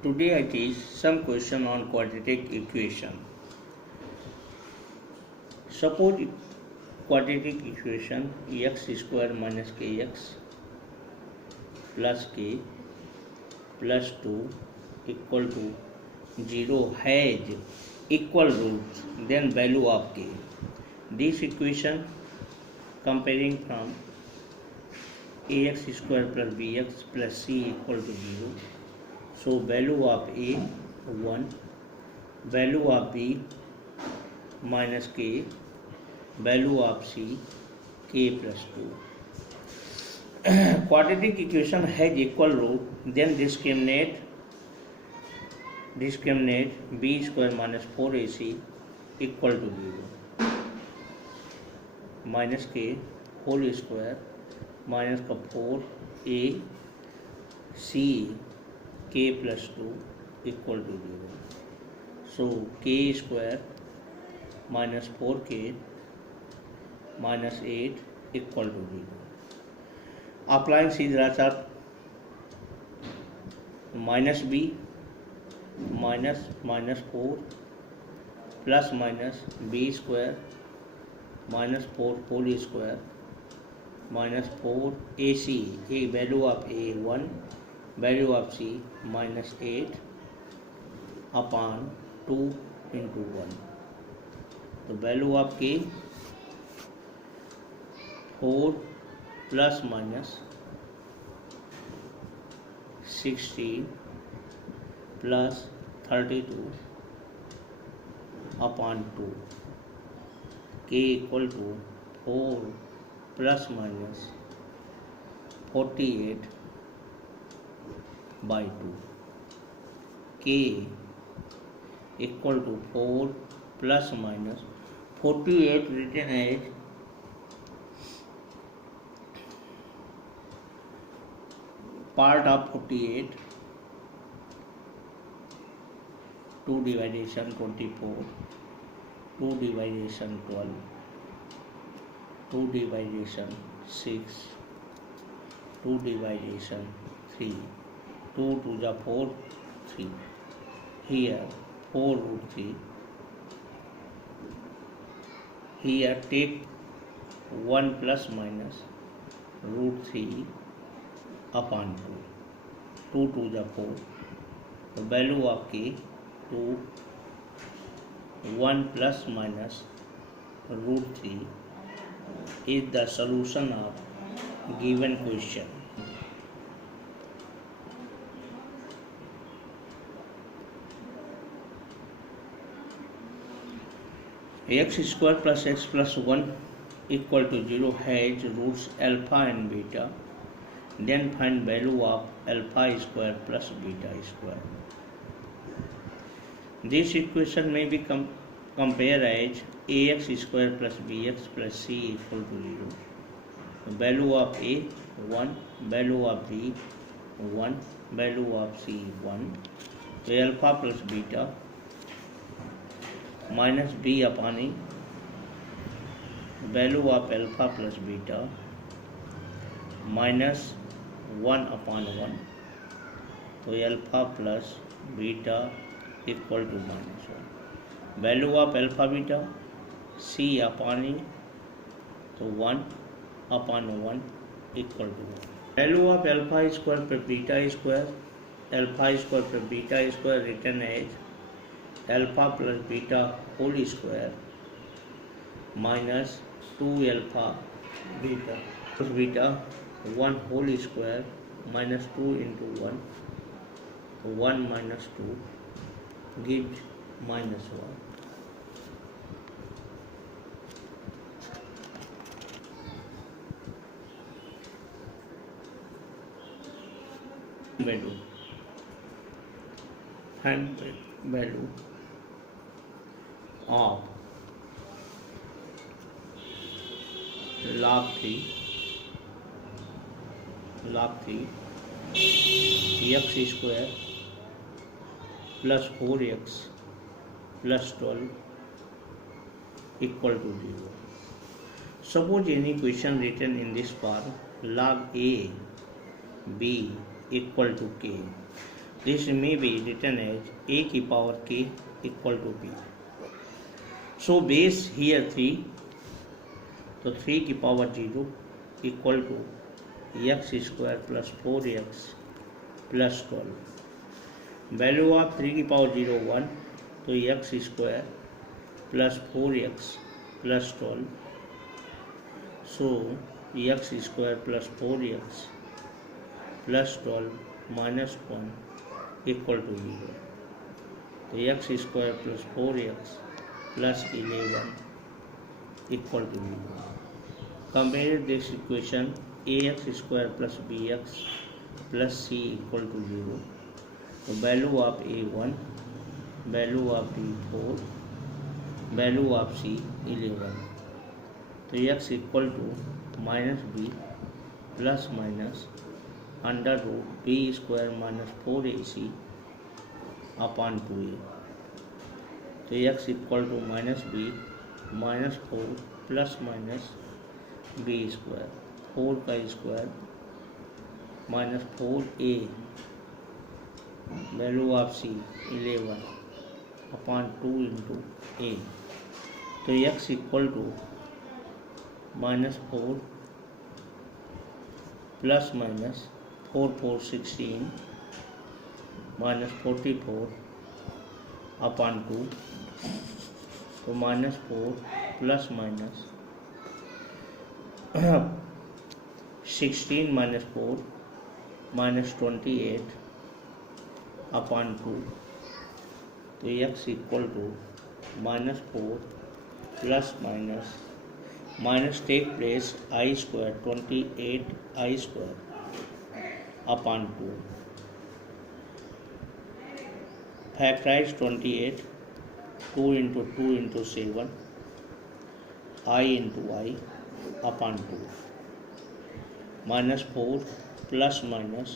Today I teach some question on quadratic equation. Suppose quadratic equation x square minus kx plus k plus 2 equal to 0 has equal roots, then value of k. This equation comparing from ax square plus bx plus c equal to 0. So value of a 1, value of b minus k, value of c k plus 2. Quadratic equation has equal root, then discriminate b square minus 4ac equal to 0 minus k whole square minus का 4a c k plus 2 equal to 0. So k square minus 4k minus 8 equal to 0. Applying Siddhartha minus b minus 4 plus minus b square minus 4 whole square minus 4 ac, a value of a 1, value of c minus 8 upon 2 into 1. The value of k 4 plus minus 16 plus 32 upon 2, k equal to 4 plus minus 48 by 2, k equal to 4 plus minus 48 written as part of 48, 2 dividation 24, 2 dividation 12, 2 dividation 6, 2 dividation 3, 2 to the 4, 3. Here 4 root 3. Here take 1 plus minus root 3 upon 2. 2 to the 4. The value of k 2, 1 plus minus root 3 is the solution of given question. X square plus x plus 1 equal to 0 has roots alpha and beta. Then find value of alpha square plus beta square. This equation may be compared as ax square plus bx plus c equal to 0. Value of a 1, value of b 1, value of c 1. So alpha plus beta minus b upon a, value of alpha plus beta minus 1 upon 1. So alpha plus beta equal to minus 1. Value of alpha beta c upon a, so 1 upon 1 equal to 1. Value of alpha square plus beta square, alpha square plus beta square written as alpha plus beta whole square minus 2 alpha beta plus beta 1 whole square minus 2 into 1, 1 minus 2 gives minus 1. Value and value of log 3 x square plus 4x plus 12 equal to 0. Suppose any equation written in this form log a b equal to k. This may be written as a की power k equal to b. So base here 3, तो 3 की power 0 equal to x square plus 4x plus 12. Value of 3 की power 0 1, तो x square plus 4x plus 12. So x square plus 4x plus 12 minus 1 equal to 0. तो x square plus 4x plus 11 equal to 0. Compare this equation ax square plus bx plus c equal to 0. तो value of a1, value of b4, value of c 11. तो x equal to minus b plus minus under root B square minus 4ac upon 2a. तो x equal to minus B minus 4 plus minus B square, 4 का square minus 4a, value of c 11 upon 2 into a. तो x equal to minus 4 plus minus 4 4 16 minus 44 upon 2. तो minus 4 plus minus 16 minus 4 minus 28 upon 2. तो x equal to minus 4 plus minus take place i square 28 i square upon 2. Factorise 28, 2 into 7 i into i upon 2. Minus 4 plus minus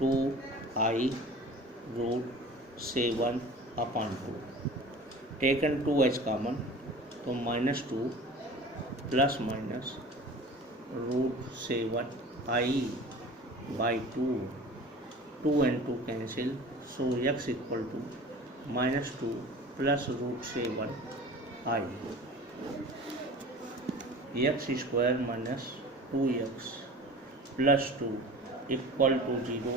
2i root 7 upon 2. Taken 2 as common, तो minus 2 plus minus root 7i by 2, 2 and 2 cancel. So x equal to minus 2 plus root 7i. X square minus 2x plus 2 equal to 0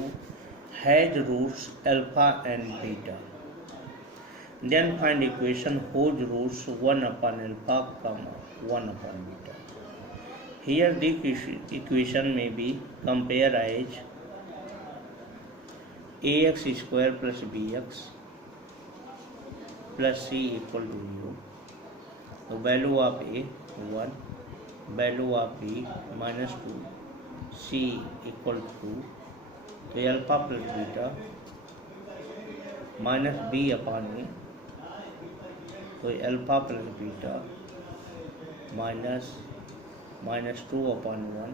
has roots alpha and beta. Then find equation whose roots 1 upon alpha, 1 upon beta. Here the equation may be compared as ax square plus bx plus c equal to 0. The value of a 1, value of b minus 2, c equal to, तो alpha plus beta minus b upon a, तो alpha plus beta minus 2 upon 1.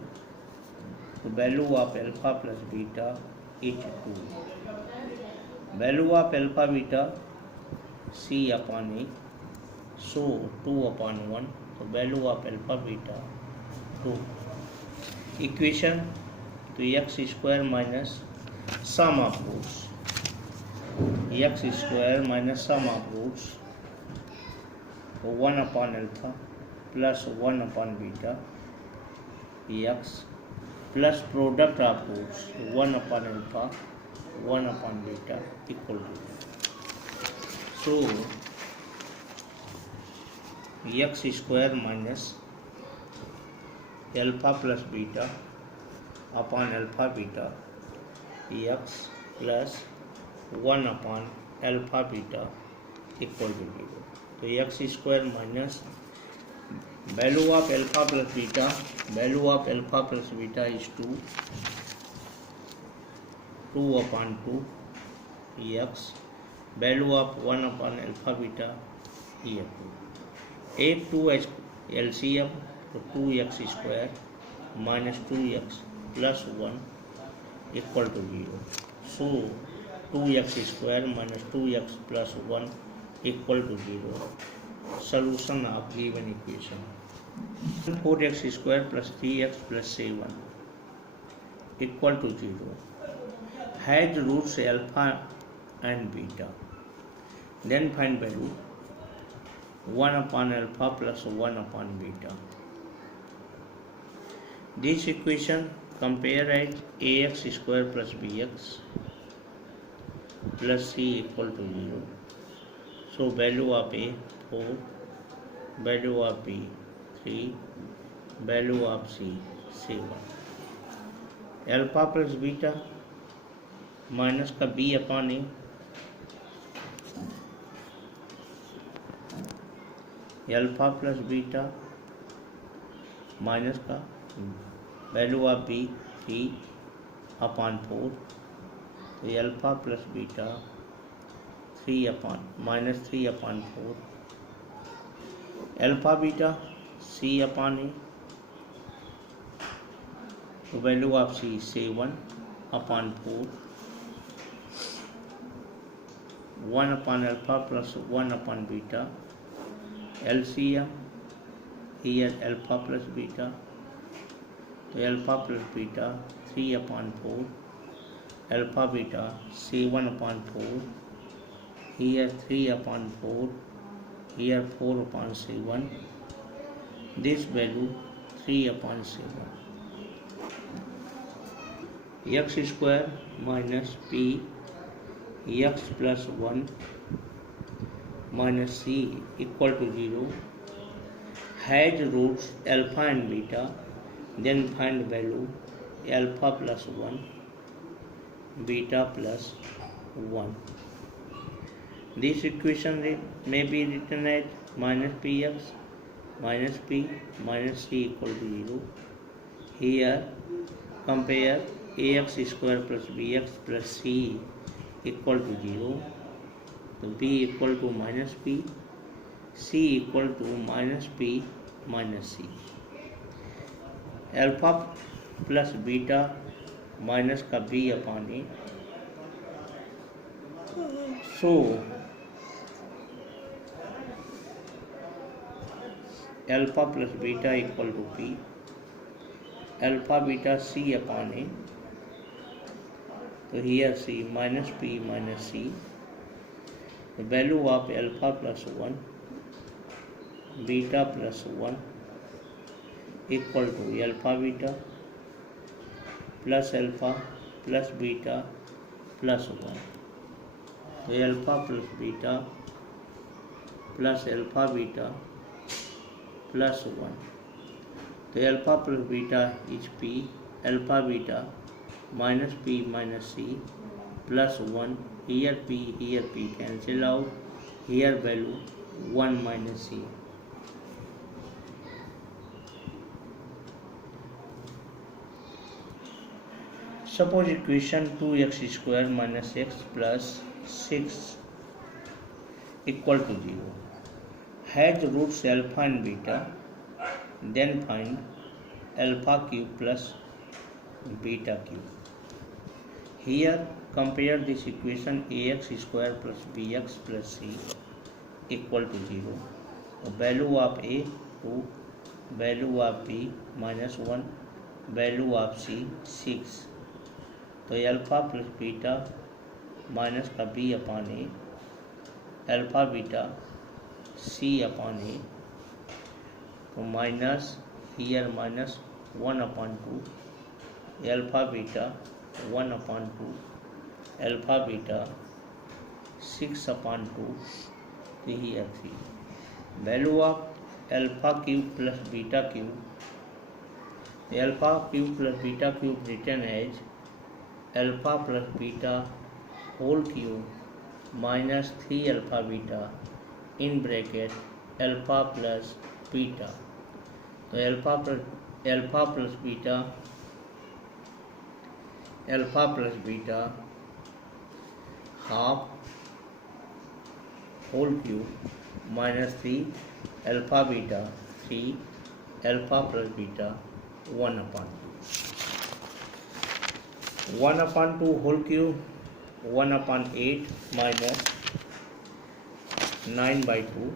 तो value of alpha plus beta is 2. Value of alpha beta c upon a, so 2 upon 1. तो value of alpha beta 2. Equation, तो x square minus sum of roots, x square minus sum of roots 1 upon alpha plus 1 upon beta x plus product of roots 1 upon alpha 1 upon beta equal to. So x square minus alpha plus beta upon alpha beta x plus 1 upon alpha beta equal to 0. तो x square minus value of alpha plus beta, value of alpha plus beta is 2 upon 2 x, value of 1 upon alpha beta ये 2. 8 2 LCM, तो 2x square minus 2x plus 1 equal to 0. So 2x square minus 2x plus 1 equal to 0. Solution of given equation 4x square plus 3x plus 7 equal to 0 has roots alpha and beta. Then find value 1 upon alpha plus 1 upon beta. This equation compare at ax square plus bx plus c equal to 0. So value of a 4, value of b 3, value of c 7. Alpha plus beta minus का b upon a, alpha plus beta minus का value of b 3 upon 4, तो alpha plus beta 3 upon minus 3 upon 4, alpha beta c upon a, तो value of c 7 upon 4, 1 upon alpha plus 1 upon beta. LCM here alpha plus beta, so alpha plus beta 3 upon 4, alpha beta 7 upon 4, here 3 upon 4, here 4 upon 7, this value 3 upon 7. X square minus p x plus 1 minus c equal to 0 has roots alpha and beta. Then find value alpha plus 1, beta plus 1. This equation may be written as minus px minus p minus c equal to 0. Here compare ax square plus bx plus c equal to 0, so b equal to minus p, c equal to minus p minus c. Alpha plus beta minus का b upon a, so alpha plus beta equal to p, alpha beta c upon a, so here c minus p minus c, the value of alpha plus 1, beta plus 1 equal to alpha beta plus alpha plus beta plus 1. So alpha plus beta plus alpha beta plus 1. So alpha plus beta is p, alpha beta minus p minus c plus 1, here p cancel out, here value 1 minus c. Suppose equation 2x square minus x plus 6 equal to 0 has roots alpha and beta. Then find alpha cube plus beta cube. Here compare this equation ax square plus bx plus c equal to 0. Value of a 2, value of b minus 1, value of c 6. तो alpha plus beta minus का b upon a, alpha beta c upon a, तो minus here minus 1 upon 2, alpha beta 1 upon 2, alpha beta 6 upon 2, here 3. Value of alpha cube plus beta cube, the alpha cube plus beta cube written as alpha plus beta whole cube minus 3 alpha beta in bracket alpha plus beta. So alpha plus beta half whole cube minus 3 alpha beta 3 alpha plus beta 1 upon 2. 1 upon 2 whole cube 1 upon 8 minus 9 by 2.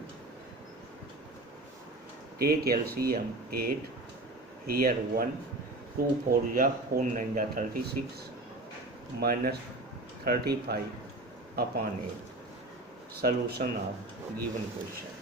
Take LCM 8, here 1, 2 4 जा 4 9 जा 36 -35 upon 8. Solution of given question.